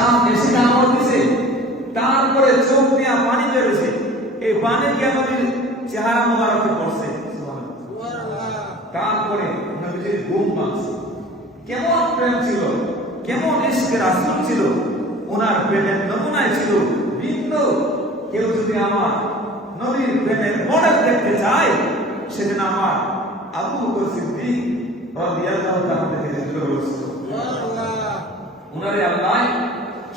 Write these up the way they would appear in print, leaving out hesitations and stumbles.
সাপ এসে কামড় দিছে, তারপরে চোখ দিয়ে পানি বেরোছে, এই পানি গিয়ে নবীর চেহারা মোবারকে পড়ছে। তারপরে নবীজির ঘুম ভাঙছে। কেমন প্রেম ছিল, কেমন ইশকে রাসূল ছিল, ওনার প্রেমের নমুনায় ছিল ভিন্ন। কেউ যদি আমার নবীর প্রেমের মডেল দেখতে চায়, সেদিন আমার আবু বকর সিদ্দিক রাদিয়াল্লাহু তাআলা থেকে তুলে বলছিল। ওনারে আল্লাহ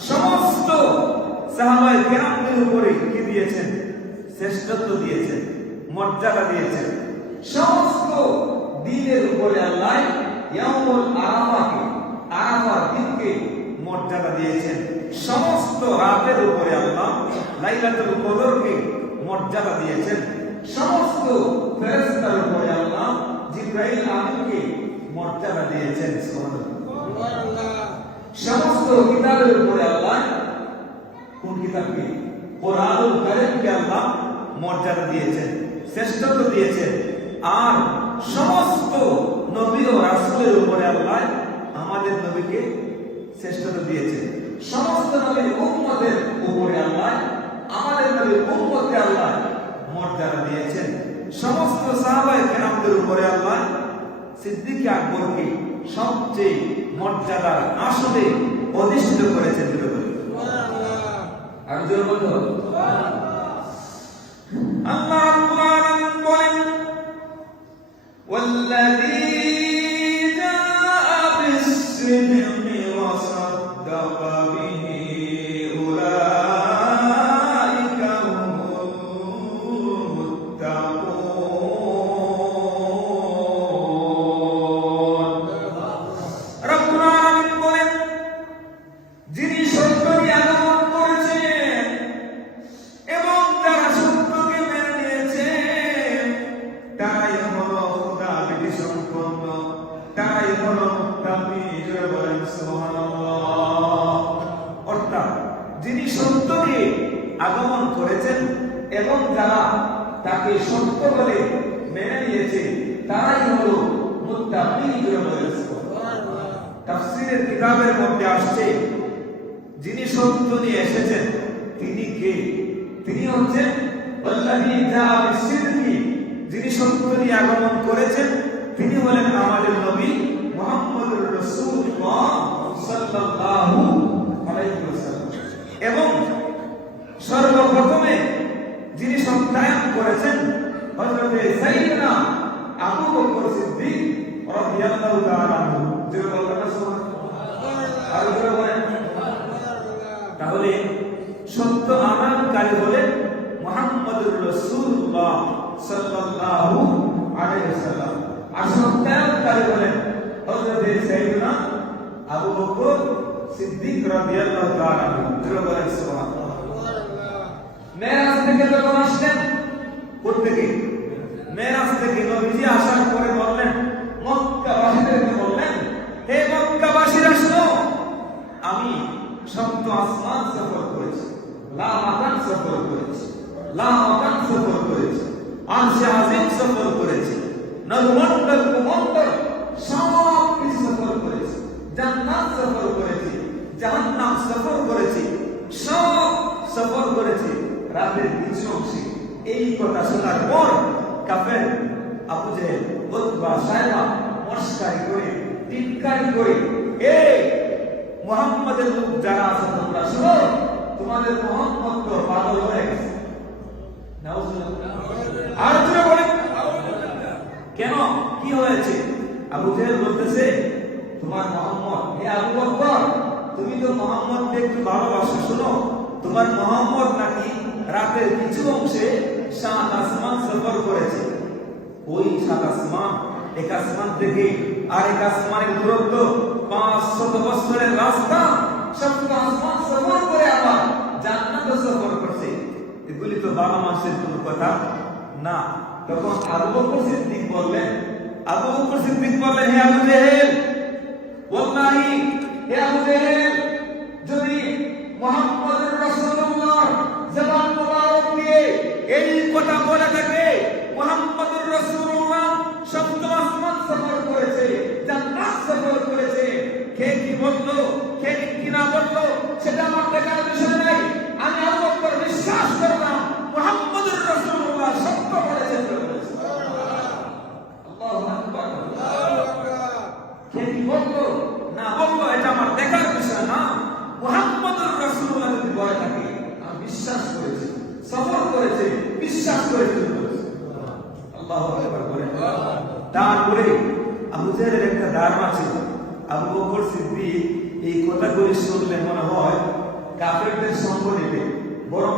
সমস্ত সাহাবায়ে কেরামদের উপরে কি দিয়েছেন? শ্রেষ্ঠত্ব দিয়েছেন, মর্যাদা দিয়েছেন। সমস্ত দিনের উপরে আল্লাহ ইয়াউমুল আরাফাকে, আরাফার দিনকে মর্যাদা দিয়েছেন। সমস্ত রাতের উপরে আল্লাহ লাইলাতুল কদরকে মর্যাদা দিয়েছেন। সমস্ত ফেরেশতার উপরে আল্লাহ জিবরাইল আমিনকে মর্যাদা দিয়েছেন। সুবহানাল্লাহ। সমস্ত কিতাবের উপরে আল্লাহ, কোন কিতাবকে? কোরআনুল কারীমকে আল্লাহ মর্যাদা দিয়েছেন, শ্রেষ্ঠত্ব দিয়েছেন। আর সমস্ত নবী ও রাসূলের উপরে আল্লাহ আমাদের নবীকে শ্রেষ্ঠত্ব দিয়েছেন। সমস্ত নবীর উম্মতের উপরে আল্লাহ আমাদের নবীর উম্মতকে আল্লাহ মর্যাদা দিয়েছেন। সমস্ত সাহাবায়ে কেরামদের উপরে আল্লাহ সিদ্দিক আকবরকে সবচেয়ে মর্যাদার আসনে অধিষ্ঠিত করেছেন। সুবহানাল্লাহ। আর জোরে বলতে হবে সুবহানাল্লাহ। আল্লাহ রাব্বুল আলামিন বলেন, ওয়াল্লাযী জাআ বিস-সিদকি ওয়া সাদ্দাকা বিহি উলাইকা হুমুল মুত্তাকুন। রাব্বুল আলামিন বলেন, যিনি সত্য নিয়ে আগমন করেছেন এবং তারা সত্যকে মেনে নিয়েছে, তারাই হলো খোদা ভীতি সম্পন্ন, তারাই হলো মুত্তাকি। জোরে বলেন সুবহানাল্লাহ। অর্থাৎ যিনি সত্য নিয়ে আগমন করেছেন এবং যারা তাকে সত্য বলে মেনে নিয়েছে, তারাই হলো মুত্তাকি। জোরে বলেন সুবহানাল্লাহ। তাফসীরের কিতাবের মধ্যে আসছে, যিনি সত্য নিয়ে এসেছেন তিনি কে? তিনি হচ্ছেন আল্লাযী জাআ বিস-সিদকি, যিনি সত্য নিয়ে আগমন করেছেন তিনি হলেন আমাদের নবী মুহাম্মদুর রাসূলুল্লাহ সাল্লাল্লাহু আলাইহি ওয়াসাল্লাম। এবং সর্বপ্রথমে যিনি সত্যায়ন করেছেন হযরত সাইয়্যিদনা আবু বকর সিদ্দিক রাদিয়াল্লাহু তাআলা আনহু। জোরে বলেন সুবহানাল্লাহ। আর জোরে বলেন। তাহলে সত্য আমানকারী হলেন মুহাম্মদুর রাসূলুল্লাহ সাল্লাল্লাহু আলাইহি ওয়াসাল্লাম। আর সত্যায়নকারী হলেন হযরত সাইয়্যিদনা আবু বকর সিদ্দিক রাদিয়াল্লাহু তাআলা আনহু। জোরে বলেন সুবহানাল্লাহ। মেরাজ থেকে যখন আসলেন, কোথা থেকে? মেরাজ থেকে। নবীজি আসার পরে বললেন, মক্কাবাসীদেরকে বললেন, হে মক্কাবাসীরা শোনো, আমি সপ্ত আসমান সফর করেছি, লা মাকান সফর করেছি, লা মাকান সফর করেছি, আরশে আজিম সফর করেছি, নরমণ্ডল কুমণ্ডল সব কিছু সফর করেছি, জান্নাত সফর করেছি, জাহান্নাম সফর করেছি, সব সফর করেছি রাতের কিছু অংশে। এই কথা শোনার পর কাফের আবু জেহেল, উতবা, সায়বা মস্কারি করে, টিটকারি করে, এই মুহাম্মাদের লোক যারা আছে তোমরা শোনো, তোমাদের মুহাম্মদ তো পাগল হয়ে গেছে। নাউজুবিল্লাহ। আর জোরে বলেন কেন? কি হয়েছে? আবু জেহেল বলতেছে, তোমার মুহাম্মদ, হে আবু বকর, তুমি তো মুহাম্মদকে একটু ভালোবাসো, শোনো, তোমার মুহাম্মদ নাকি রাতের কিছু অংশে 7 আসমান সফর করেছে। ওই 7 আসমান, এক আসমান থেকে আরেক আসমানের দূরত্ব 500 বছরের রাস্তা, 7 আসমান সফর করে আবার জান্নাত সফর করছে। এগুলি তো বাবা মাসের কোনো কথা না। তখন আবু বকর সিদ্দিক বললেন, হে আবু জেহেল, ওয়াল্লাহি হে আবু জেহেল, যদি মুহাম্মদুর রাসূলুল্লাহ জবান মোবারক দিয়ে এই কথা বলে থাকে, মুহাম্মদুর রাসূলুল্লাহ 7 আসমান সফর করেছে, জান্নাত সফর করেছে, কে কি বললো, কে কি না বললো সেটা বিশ্বাস করেছে, সফর করেছে, বিশ্বাস করেছে। আল্লাহু আকবার বলেন। তারপরে আবু জাহেলের একটা ধারণা ছিল, আবু বকর সিদ্দিক এই কথাগুলি শুনলে মনে হয় কাফেরদের সঙ্গ নেবে, বরং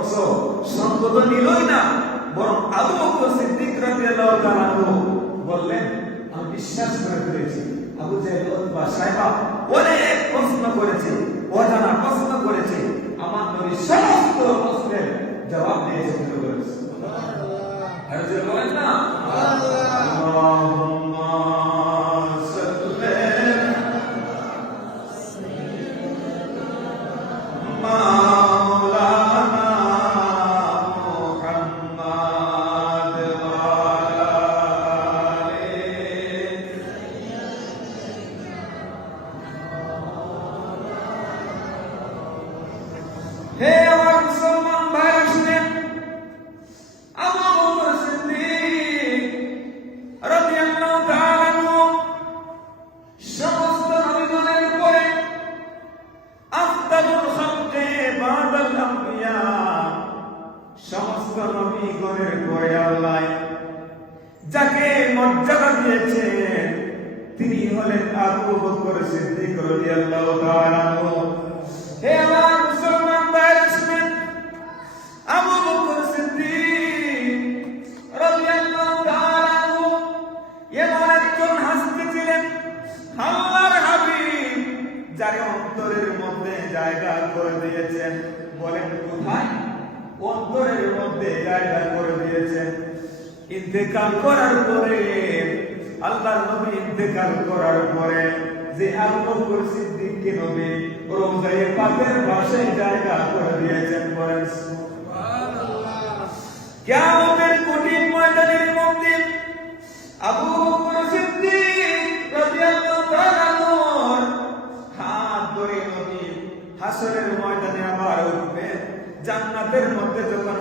সঙ্গ তো নিলই না, বরং আবু বকর সিদ্দিক রাদিয়াল্লাহু তাআলা আনহু বললেন, আমি বিশ্বাস করে ফেলেছি। আবু জাহেল উতবা সাইবা অনেক প্রশ্ন করেছে, অজানা প্রশ্ন করেছে, আমার নবী সমস্ত প্রশ্নের জবাব দিয়েছেন। সুবহানাল্লাহ। আর যে বলেন না আল্লাহুম্মা সাল্লি মাওলানা মুহাম্মাদ ওয়া আলিহি। হে আমার মুসলমান ভাইরা শুনেন, আবু বকর সিদ্দিক রাদিয়াল্লাহু তাআলা আনহু সমস্ত নবীগণের উপরে আফদালুল খালকে বাদাল আম্বিয়া, সমস্ত নবীগণের পরে আল্লাহ যাকে মর্যাদা দিয়েছেন তিনি হলেন আবু বকর সিদ্দিক রাদিয়াল্লাহু তাআলা আনহু। হে আমার মুসলমান ভাইরা শুনেন, আবু বকর সিদ্দিক রাদিয়াল্লাহু তাআলা আনহু এমন একজন হাসতে ছিলেন, আল্লাহর হাবিব যাকে অন্তরের মধ্যে জায়গা করে দিয়েছেন। বলেন কোথায়? অন্তরের মধ্যে জায়গা করে দিয়েছেন। ইন্তেকাল করার পরে, আল্লাহর নবী ইন্তেকাল করার পরে যে আবু বকর সিদ্দিককে নবী রওজায়ে পাকের পাশে জায়গা করে দিয়েছেন। বলেন সুবহানাল্লাহ। কিয়ামতের কঠিন ময়দানের মধ্যে আবু বকর সিদ্দিক রাদিয়াল্লাহু তাআলা আনহুর হাত ধরে নবী হাসরের ময়দানে আবার উঠবেন। জান্নাতের মধ্যে যখন